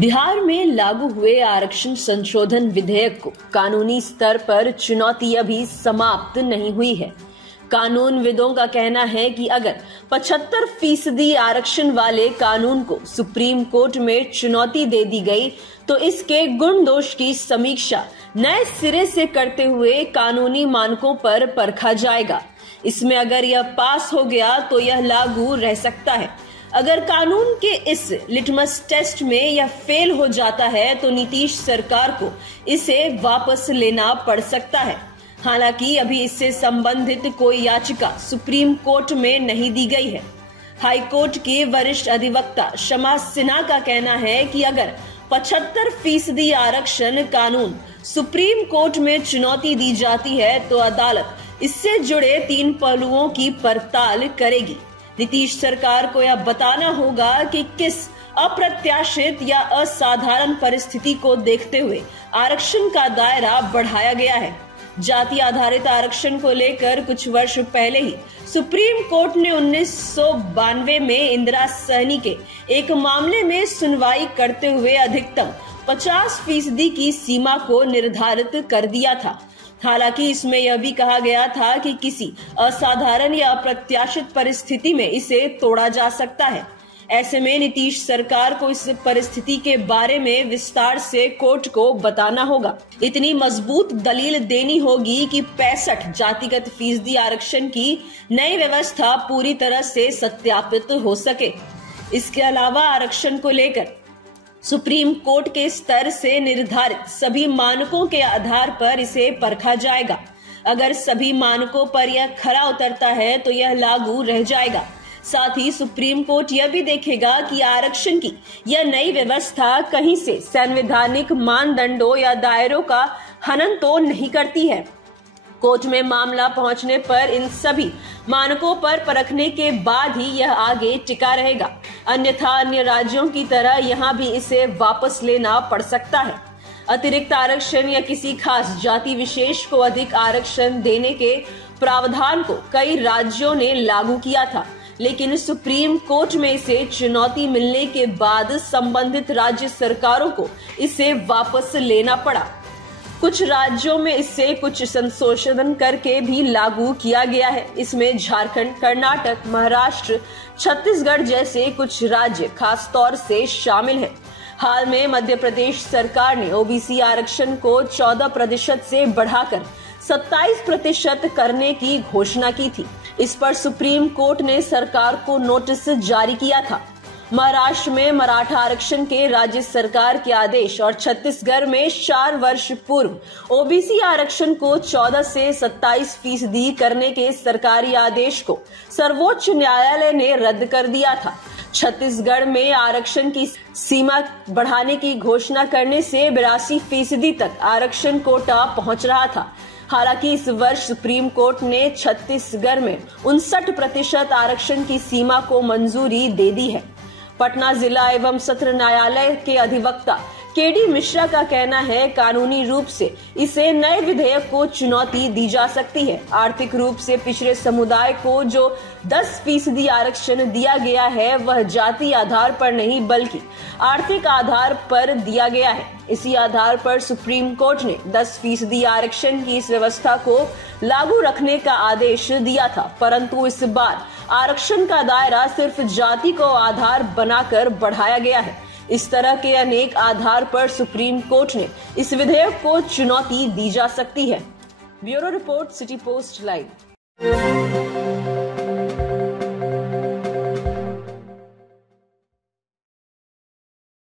बिहार में लागू हुए आरक्षण संशोधन विधेयक को कानूनी स्तर पर चुनौती अभी समाप्त नहीं हुई है। कानूनविदों का कहना है कि अगर 75% आरक्षण वाले कानून को सुप्रीम कोर्ट में चुनौती दे दी गई तो इसके गुण दोष की समीक्षा नए सिरे से करते हुए कानूनी मानकों पर परखा जाएगा। इसमें अगर यह पास हो गया तो यह लागू रह सकता है। अगर कानून के इस लिटमस टेस्ट में यह फेल हो जाता है तो नीतीश सरकार को इसे वापस लेना पड़ सकता है। हालांकि अभी इससे संबंधित कोई याचिका सुप्रीम कोर्ट में नहीं दी गई है। हाई कोर्ट के वरिष्ठ अधिवक्ता शमा सिन्हा का कहना है कि अगर 75% आरक्षण कानून सुप्रीम कोर्ट में चुनौती दी जाती है तो अदालत इससे जुड़े 3 पहलुओं की पड़ताल करेगी। नीतीश सरकार को यह बताना होगा कि किस अप्रत्याशित या असाधारण परिस्थिति को देखते हुए आरक्षण का दायरा बढ़ाया गया है। जाति आधारित आरक्षण को लेकर कुछ वर्ष पहले ही सुप्रीम कोर्ट ने 1992 में इंदिरा सहनी के एक मामले में सुनवाई करते हुए अधिकतम 50% की सीमा को निर्धारित कर दिया था। हालांकि इसमें यह भी कहा गया था कि किसी असाधारण या अप्रत्याशित परिस्थिति में इसे तोड़ा जा सकता है। ऐसे में नीतीश सरकार को इस परिस्थिति के बारे में विस्तार से कोर्ट को बताना होगा। इतनी मजबूत दलील देनी होगी कि 65 जातिगत फीसदी आरक्षण की नई व्यवस्था पूरी तरह से सत्यापित हो सके। इसके अलावा आरक्षण को लेकर सुप्रीम कोर्ट के स्तर से निर्धारित सभी मानकों के आधार पर इसे परखा जाएगा। अगर सभी मानकों पर यह खरा उतरता है तो यह लागू रह जाएगा। साथ ही सुप्रीम कोर्ट यह भी देखेगा कि आरक्षण की यह नई व्यवस्था कहीं से संवैधानिक मानदंडों या दायरों का हनन तो नहीं करती है। कोर्ट में मामला पहुंचने पर इन सभी मानकों पर परखने के बाद ही यह आगे टिका रहेगा। अन्यथा अन्य राज्यों की तरह यहां भी इसे वापस लेना पड़ सकता है। अतिरिक्त आरक्षण या किसी खास जाति विशेष को अधिक आरक्षण देने के प्रावधान को कई राज्यों ने लागू किया था, लेकिन सुप्रीम कोर्ट में इसे चुनौती मिलने के बाद संबंधित राज्य सरकारों को इसे वापस लेना पड़ा। कुछ राज्यों में इससे कुछ संशोधन करके भी लागू किया गया है। इसमें झारखंड, कर्नाटक, महाराष्ट्र, छत्तीसगढ़ जैसे कुछ राज्य खास तौर से शामिल हैं। हाल में मध्य प्रदेश सरकार ने ओबीसी आरक्षण को 14% से बढ़ाकर 27% करने की घोषणा की थी। इस पर सुप्रीम कोर्ट ने सरकार को नोटिस जारी किया था। महाराष्ट्र में मराठा आरक्षण के राज्य सरकार के आदेश और छत्तीसगढ़ में 4 वर्ष पूर्व ओबीसी आरक्षण को 14 से 27% करने के सरकारी आदेश को सर्वोच्च न्यायालय ने रद्द कर दिया था। छत्तीसगढ़ में आरक्षण की सीमा बढ़ाने की घोषणा करने से 82% तक आरक्षण कोटा पहुंच रहा था। हालांकि इस वर्ष सुप्रीम कोर्ट ने छत्तीसगढ़ में 59% आरक्षण की सीमा को मंजूरी दे दी है। पटना जिला एवं सत्र न्यायालय के अधिवक्ता केडी मिश्रा का कहना है, कानूनी रूप से इसे नए विधेयक को चुनौती दी जा सकती है। आर्थिक रूप से पिछड़े समुदाय को जो 10% आरक्षण दिया गया है वह जाति आधार पर नहीं बल्कि आर्थिक आधार पर दिया गया है। इसी आधार पर सुप्रीम कोर्ट ने 10% आरक्षण की इस व्यवस्था को लागू रखने का आदेश दिया था, परंतु इस बार आरक्षण का दायरा सिर्फ जाति को आधार बनाकर बढ़ाया गया है। इस तरह के अनेक आधार पर सुप्रीम कोर्ट ने इस विधेयक को चुनौती दी जा सकती है। Bureau report, city post live.